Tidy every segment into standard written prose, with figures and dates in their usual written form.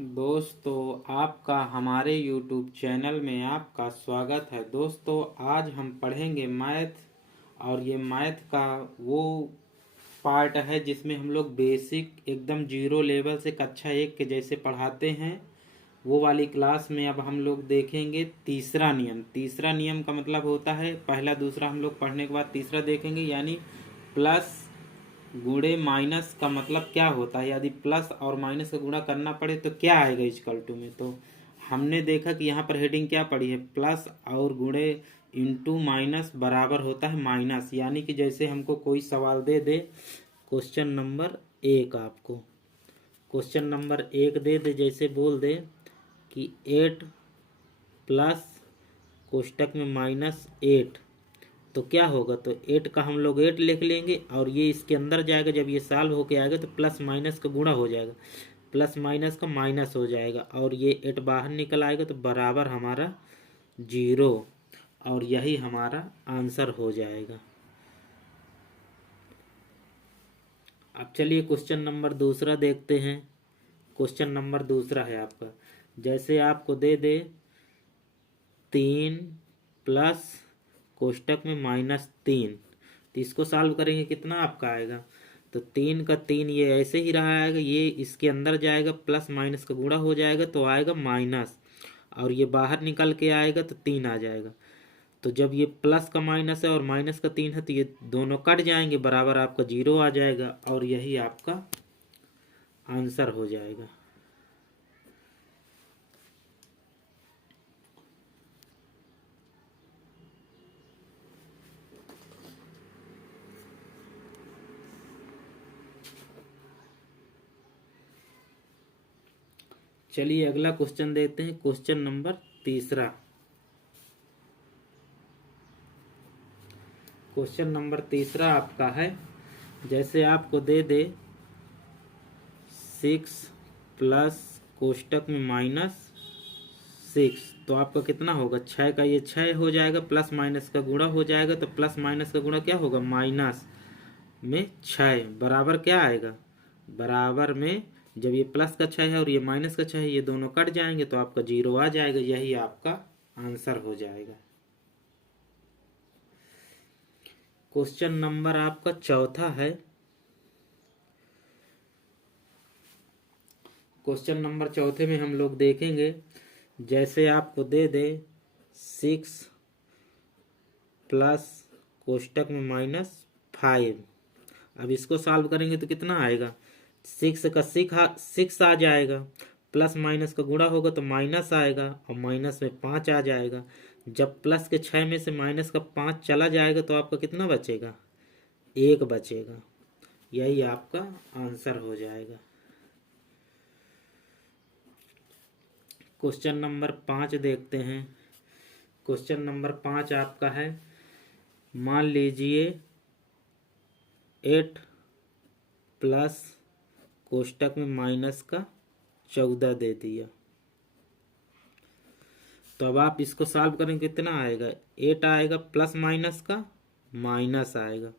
दोस्तों, आपका हमारे YouTube चैनल में आपका स्वागत है। दोस्तों, आज हम पढ़ेंगे मैथ। और ये मैथ का वो पार्ट है जिसमें हम लोग बेसिक एकदम जीरो लेवल से कक्षा 1 के जैसे पढ़ाते हैं। वो वाली क्लास में अब हम लोग देखेंगे तीसरा नियम। तीसरा नियम का मतलब होता है पहला दूसरा हम लोग पढ़ने के बाद तीसरा देखेंगे, यानी प्लस गुणे माइनस का मतलब क्या होता है। यदि प्लस और माइनस का गुणा करना पड़े तो क्या आएगा इक्वल टू में। तो हमने देखा कि यहाँ पर हेडिंग क्या पड़ी है, प्लस और गुणे इंटू माइनस बराबर होता है माइनस। यानी कि जैसे हमको कोई सवाल दे दे, क्वेश्चन नंबर 1 आपको क्वेश्चन नंबर 1 दे दे, जैसे बोल दे कि 8 प्लस कोष्टक में -8, तो क्या होगा। तो 8 का हम लोग 8 लिख लेंगे और ये इसके अंदर जाएगा। जब ये सॉल्व होके आएगा तो प्लस माइनस का गुणा हो जाएगा, प्लस माइनस का माइनस हो जाएगा और ये 8 बाहर निकल आएगा तो बराबर हमारा 0, और यही हमारा आंसर हो जाएगा। अब चलिए क्वेश्चन नंबर दूसरा देखते हैं। क्वेश्चन नंबर दूसरा है आपका, जैसे आपको दे दे 3 प्लस कोष्टक में -3, तो इसको सॉल्व करेंगे कितना आपका आएगा। तो 3 का 3 ये ऐसे ही रहा आएगा, ये इसके अंदर जाएगा, प्लस माइनस का गुणा हो जाएगा तो आएगा माइनस, और ये बाहर निकल के आएगा तो 3 आ जाएगा। तो जब ये प्लस का माइनस है और माइनस का 3 है तो ये दोनों कट जाएंगे, बराबर आपका 0 आ जाएगा, और यही आपका आंसर हो जाएगा। चलिए अगला क्वेश्चन देखते हैं, क्वेश्चन नंबर तीसरा। क्वेश्चन नंबर तीसरा आपका है, जैसे आपको दे दे 6 प्लस कोष्टक में -6, तो आपका कितना होगा। 6 का ये 6 हो जाएगा, प्लस माइनस का गुणा हो जाएगा, तो प्लस माइनस का गुणा क्या होगा, माइनस में 6 बराबर क्या आएगा, बराबर में जब ये प्लस का 6 है और ये माइनस का 6 है, ये दोनों कट जाएंगे तो आपका 0 आ जाएगा, यही आपका आंसर हो जाएगा। क्वेश्चन नंबर आपका चौथा है। क्वेश्चन नंबर चौथे में हम लोग देखेंगे, जैसे आपको दे दे 6 प्लस कोष्टक में -5, अब इसको सॉल्व करेंगे तो कितना आएगा। 6 का 6 आ जाएगा, प्लस माइनस का गुणा होगा तो माइनस आएगा, और माइनस में 5 आ जाएगा। जब प्लस के 6 में से माइनस का 5 चला जाएगा तो आपका कितना बचेगा, 1 बचेगा, यही आपका आंसर हो जाएगा। क्वेश्चन नंबर 5 देखते हैं। क्वेश्चन नंबर 5 आपका है, मान लीजिए 8 प्लस कोष्टक में -14 दे दिया, तो अब आप इसको सॉल्व करेंगे कितना आएगा, 8 आएगा, प्लस माइनस का माइनस आएगा,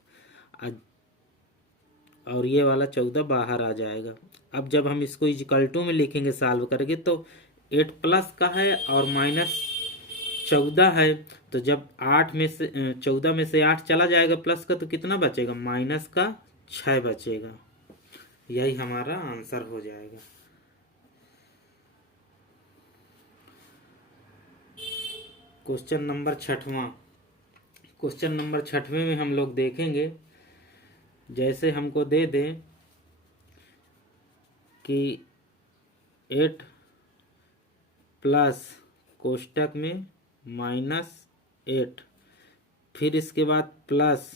और ये वाला 14 बाहर आ जाएगा। अब जब हम इसको इक्वल टू में लिखेंगे सॉल्व करके, तो 8 प्लस का है और -14 है, तो जब 8 में से 14 में से 8 चला जाएगा प्लस का, तो कितना बचेगा, माइनस का 6 बचेगा, यही हमारा आंसर हो जाएगा। क्वेश्चन नंबर 6वां। क्वेश्चन नंबर 6वें में हम लोग देखेंगे, जैसे हमको दे दे कि 8 प्लस कोष्टक में -8, फिर इसके बाद प्लस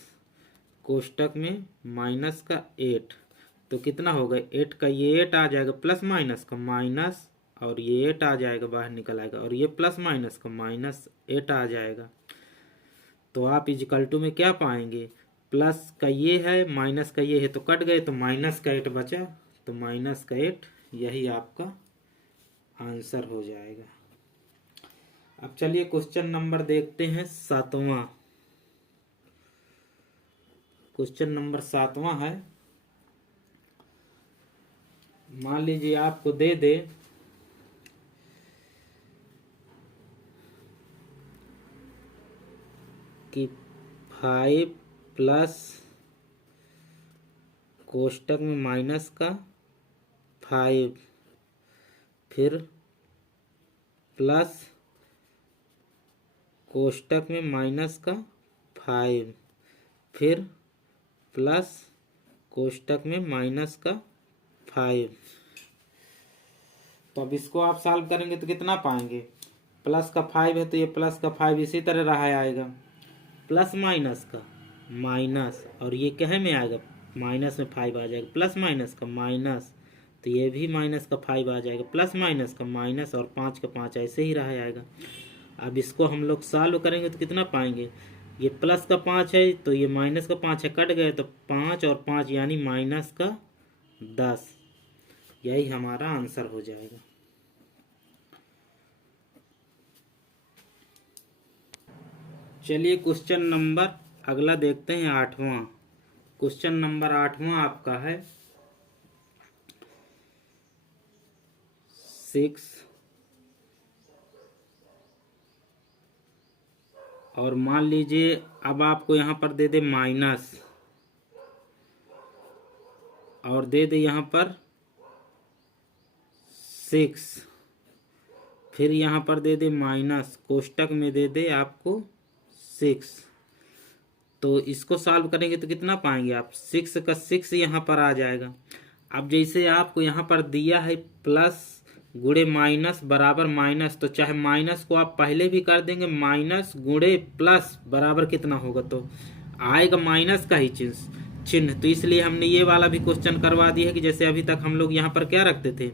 कोष्टक में माइनस का 8, तो कितना होगा, 8 का ये 8 आ जाएगा, प्लस माइनस का माइनस, और ये 8 आ जाएगा, बाहर निकल आएगा, और ये प्लस माइनस का -8 आ जाएगा। तो आप इक्वल टू में क्या पाएंगे, प्लस का ये है माइनस का ये है, तो कट गए, तो माइनस का 8 बचा, तो माइनस का 8 यही आपका आंसर हो जाएगा। अब चलिए क्वेश्चन नंबर देखते हैं 7वां। क्वेश्चन नंबर 7वां है, मान लीजिए आपको दे दे कि 5 प्लस कोष्टक में माइनस का 5 फिर प्लस कोष्टक में माइनस का 5 फिर प्लस कोष्टक में माइनस का 5। तो अब इसको आप सॉल्व करेंगे तो कितना पाएंगे? प्लस का 5 है तो ये प्लस का 5 इसी तरह रहा आएगा, प्लस माइनस का माइनस, और ये कहे में आएगा माइनस में 5 आ जाएगा, प्लस माइनस का माइनस, तो ये भी माइनस का 5 आ जाएगा, प्लस माइनस का माइनस, और 5 का 5 ऐसे ही रहा आएगा। अब इसको हम लोग सॉल्व करेंगे तो कितना पाएंगे? ये प्लस का 5 है तो ये माइनस का 5 है, कट गए तो 5 और 5 यानी माइनस का 10। यही हमारा आंसर हो जाएगा। चलिए क्वेश्चन नंबर अगला देखते हैं, 8वां क्वेश्चन नंबर 8वां आपका है 6 और मान लीजिए अब आपको यहाँ पर दे दे माइनस और दे दे यहाँ पर 6, फिर यहाँ पर दे दे माइनस, कोष्टक में दे दे आपको 6। तो इसको सॉल्व करेंगे तो कितना पाएंगे आप? 6 का 6 यहाँ पर आ जाएगा। अब जैसे आपको यहाँ पर दिया है प्लस गुणे माइनस बराबर माइनस, तो चाहे माइनस को आप पहले भी कर देंगे, माइनस गुणे प्लस बराबर कितना होगा? तो आएगा माइनस का ही चिन्ह। तो इसलिए हमने ये वाला भी क्वेश्चन करवा दिया है कि जैसे अभी तक हम लोग यहाँ पर क्या रखते थे?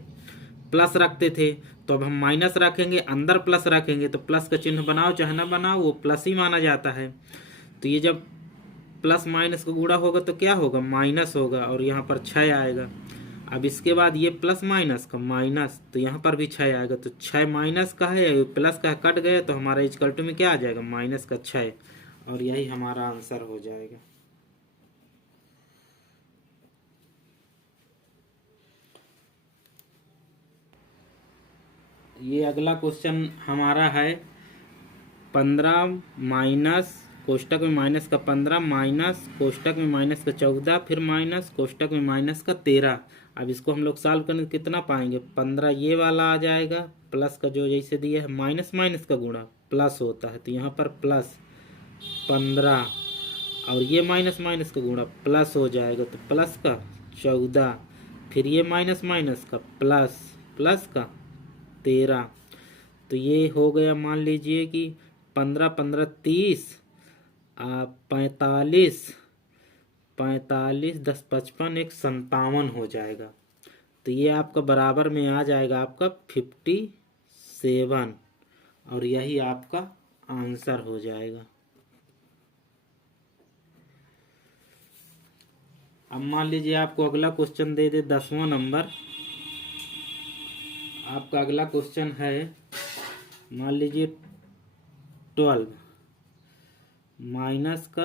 प्लस रखते थे, तो अब हम माइनस रखेंगे, अंदर प्लस रखेंगे, तो प्लस का चिन्ह बनाओ चाहे ना बनाओ वो प्लस ही माना जाता है। तो ये जब प्लस माइनस का गुणा होगा तो क्या होगा? माइनस होगा, और यहाँ पर 6 आएगा। अब इसके बाद ये प्लस माइनस का माइनस, तो यहाँ पर भी 6 आएगा। तो 6 माइनस का है, प्लस का कट गया, तो हमारा इक्वल टू में क्या आ जाएगा? माइनस का 6, और यही हमारा आंसर हो जाएगा। ये अगला क्वेश्चन हमारा है 15 माइनस कोष्टक में माइनस का 15 माइनस कोष्टक में माइनस का 14 फिर माइनस कोष्टक में माइनस का 13। अब इसको हम लोग सॉल्व करेंगे कितना पाएंगे? 15 ये वाला आ जाएगा, प्लस का जो जैसे दिया है माइनस माइनस का गुणा प्लस होता है, तो यहाँ पर प्लस 15, और ये माइनस माइनस का गुणा प्लस हो जाएगा, तो प्लस का 14, फिर ये माइनस माइनस का प्लस, प्लस का 13। तो ये हो गया, मान लीजिए कि 15 15 30, 45 45 10 55 एक 57 हो जाएगा। तो ये आपका बराबर में आ जाएगा आपका 57, और यही आपका आंसर हो जाएगा। अब मान लीजिए आपको अगला क्वेश्चन दे दे 10वां नंबर। आपका अगला क्वेश्चन है मान लीजिए 12 माइनस का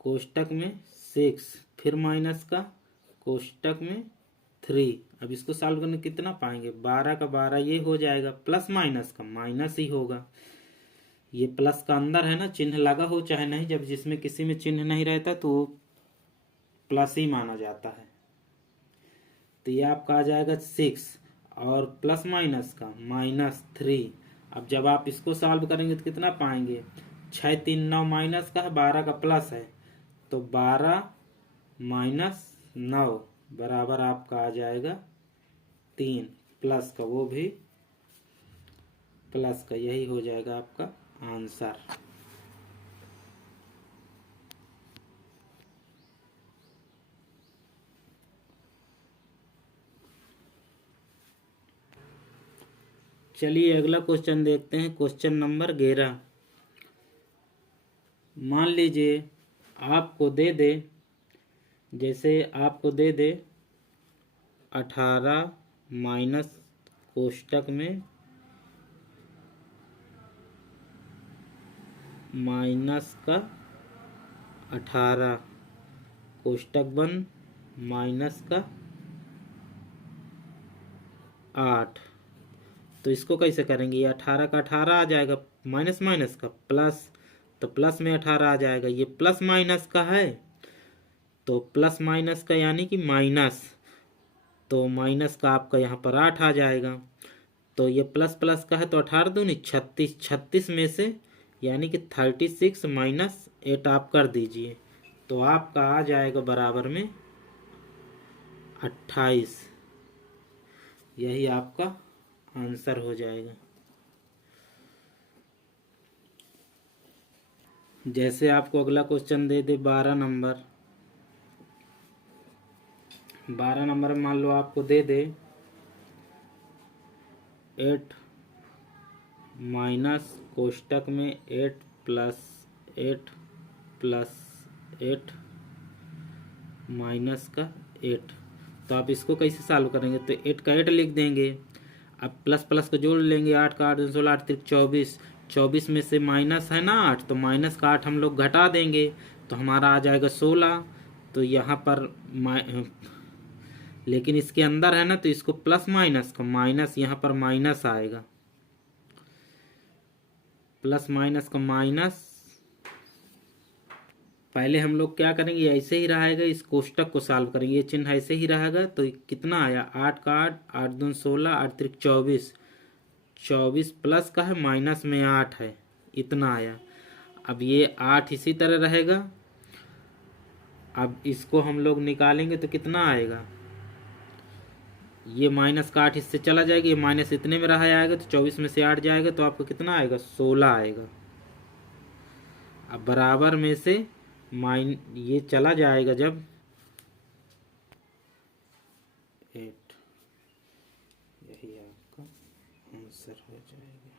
कोष्टक में 6 फिर माइनस का कोष्टक में 3। अब इसको सॉल्व करने कितना पाएंगे? 12 का 12 ये हो जाएगा, प्लस माइनस का माइनस ही होगा। ये प्लस का अंदर है ना, चिन्ह लगा हो चाहे नहीं, जब जिसमें किसी में चिन्ह नहीं रहता तो प्लस ही माना जाता है। तो ये आपका आ जाएगा 6 और प्लस माइनस का माइनस 3। अब जब आप इसको सॉल्व करेंगे तो कितना पाएंगे? 6 3 9 माइनस का है, 12 का प्लस है, तो 12 माइनस 9 बराबर आपका आ जाएगा 3, प्लस का वो भी प्लस का, यही हो जाएगा आपका आंसर। चलिए अगला क्वेश्चन देखते हैं, क्वेश्चन नंबर 11। मान लीजिए आपको दे दे, जैसे आपको दे दे 18 माइनस कोष्टक में माइनस का 18 कोष्टक बंद माइनस का 8। तो इसको कैसे करेंगे? ये 18 का 18 आ जाएगा, माइनस माइनस का प्लस, तो प्लस में 18 आ जाएगा। ये प्लस माइनस का है तो प्लस माइनस का यानी कि माइनस, तो माइनस का आपका यहाँ पर 8 आ जाएगा। तो ये प्लस प्लस का है तो 18 दूनी 36, 36 में से यानी कि 36 माइनस 8 आप कर दीजिए तो आपका आ जाएगा बराबर में 28। यही आपका आंसर हो जाएगा। जैसे आपको अगला क्वेश्चन दे दे 12 नंबर, 12 नंबर मान लो आपको दे दे 8 माइनस कोष्टक में 8 प्लस 8 प्लस 8 माइनस का 8, तो आप इसको कैसे सॉल्व करेंगे? तो 8 का 8 लिख देंगे, अब प्लस प्लस को जोड़ लेंगे, 8 का 8 16 8 3 24, 24 में से माइनस है ना 8, तो माइनस का 8 हम लोग घटा देंगे तो हमारा आ जाएगा 16। तो यहाँ पर लेकिन इसके अंदर है ना तो इसको प्लस माइनस का माइनस, यहाँ पर माइनस आएगा, प्लस माइनस का माइनस। पहले हम लोग क्या करेंगे, ऐसे ही रहेगा, इस कोष्टक को सॉल्व करेंगे, ये चिन्ह ऐसे ही रहेगा। तो कितना आया 8 का 8 8 दूनी 16 8 3 24, 24 प्लस का है माइनस में 8 है, इतना आया। अब ये 8 इसी तरह रहेगा, अब इसको हम लोग निकालेंगे तो कितना आएगा, ये माइनस का 8 इससे चला जाएगा, ये माइनस इतने में रहा आएगा तो 24 में से 8 जाएगा तो आपको कितना आएगा 16 आएगा। अब बराबर में से ये चला जाएगा जब 8, यही आपका आंसर हो जाएगा।